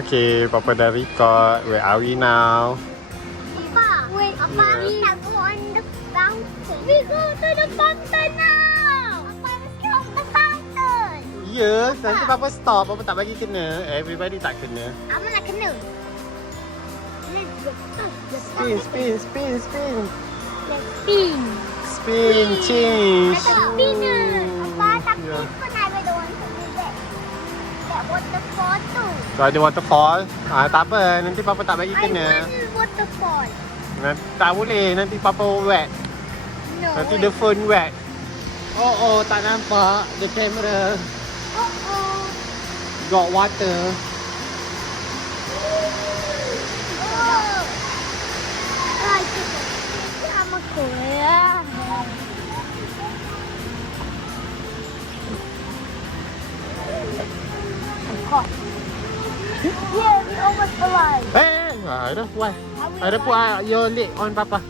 Okay, Papa dah record. Where are we now? Papa, wait, Papa, we have to go on the fountain. We go to the fountain now. Papa, let's go on the fountain. Ya, nanti Papa stop. Papa tak bagi kena. Everybody tak kena. Apa nak kena? Spin, spin, spin, spin. Let's spin. Spin, change. Spinner. Papa, tapi pun I don't want to do that. That waterfall tu. So ada waterfall. Tak apa. Nanti Papa tak bagi I kena. want waterfall. Tak boleh. Nanti Papa wet. No. Nanti the phone wet. Oh, tak nampak. The camera Oh. got water. Oh. Ay, sama ko ya. I'm hot. Yeah, we almost arrived. Ada why? Ada put your leg on Papa.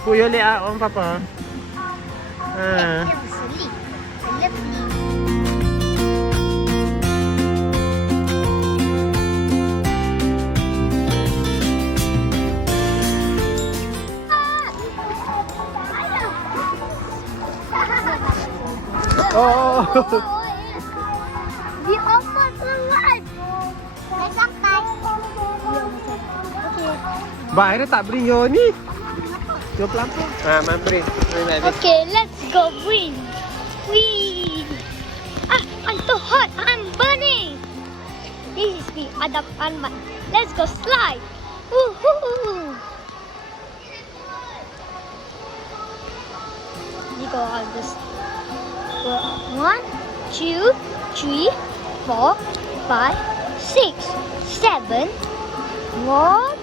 Put your leg on Papa. That was a leaf. I love leaf. Oh. We almost arrived. Let's okay. But Aira tak bring your ni. Your pelampung. Man bring. Okay, let's go win. Wee. I'm so hot. I'm burning. This is the Adab Anman. Let's go slide. Woohoo. We go on this. 1, 2, 3, 4, 5, 6, 7, 1,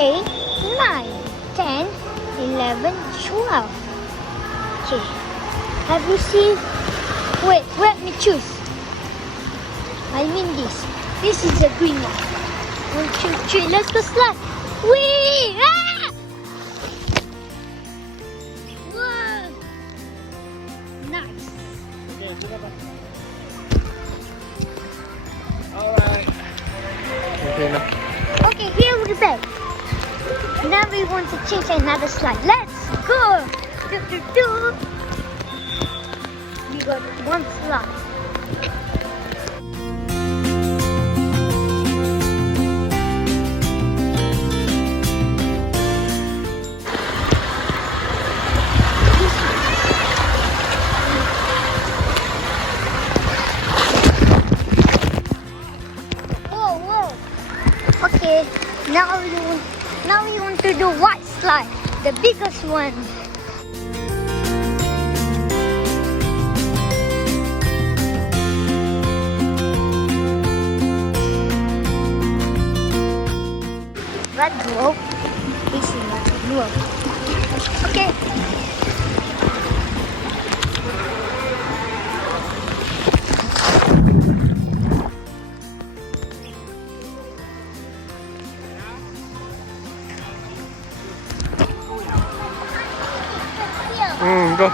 8, 9, 10, 11, 12. Okay. Have you seen? Wait, let me choose. I mean this. This is the green one. 1, 2, 3. Let's go slide. Wee! Ah! Whoa! Nice. Alright. Okay now. Okay, here we're back. Now we want to change another slide. Let's go! Do, do, do. We got one slide. Whoa. Okay, now we want to do white slide, the biggest one. Red globe. This is red globe. Okay. Go.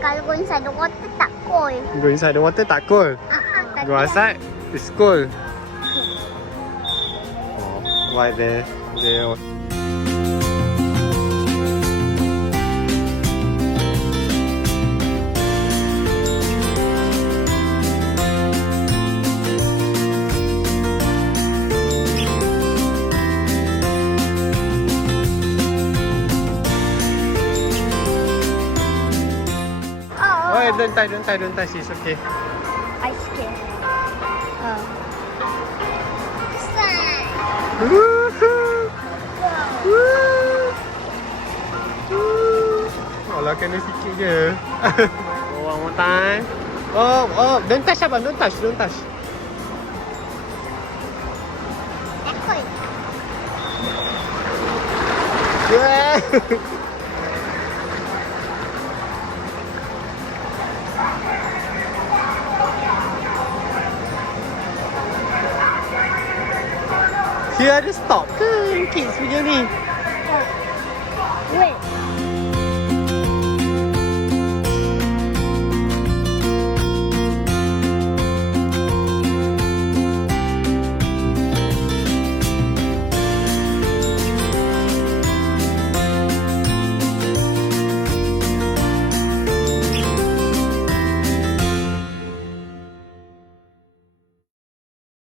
Kalau go inside the water tak cold. Go inside the water tak cold. Go outside, it's cold. Why there? Don't touch, it's okay. I scared. Slide. Alah, kena sikit je. One more time. Oh, don't touch abang, don't touch. Ekor. Yeah. Dia ada stop ke kids punya ni?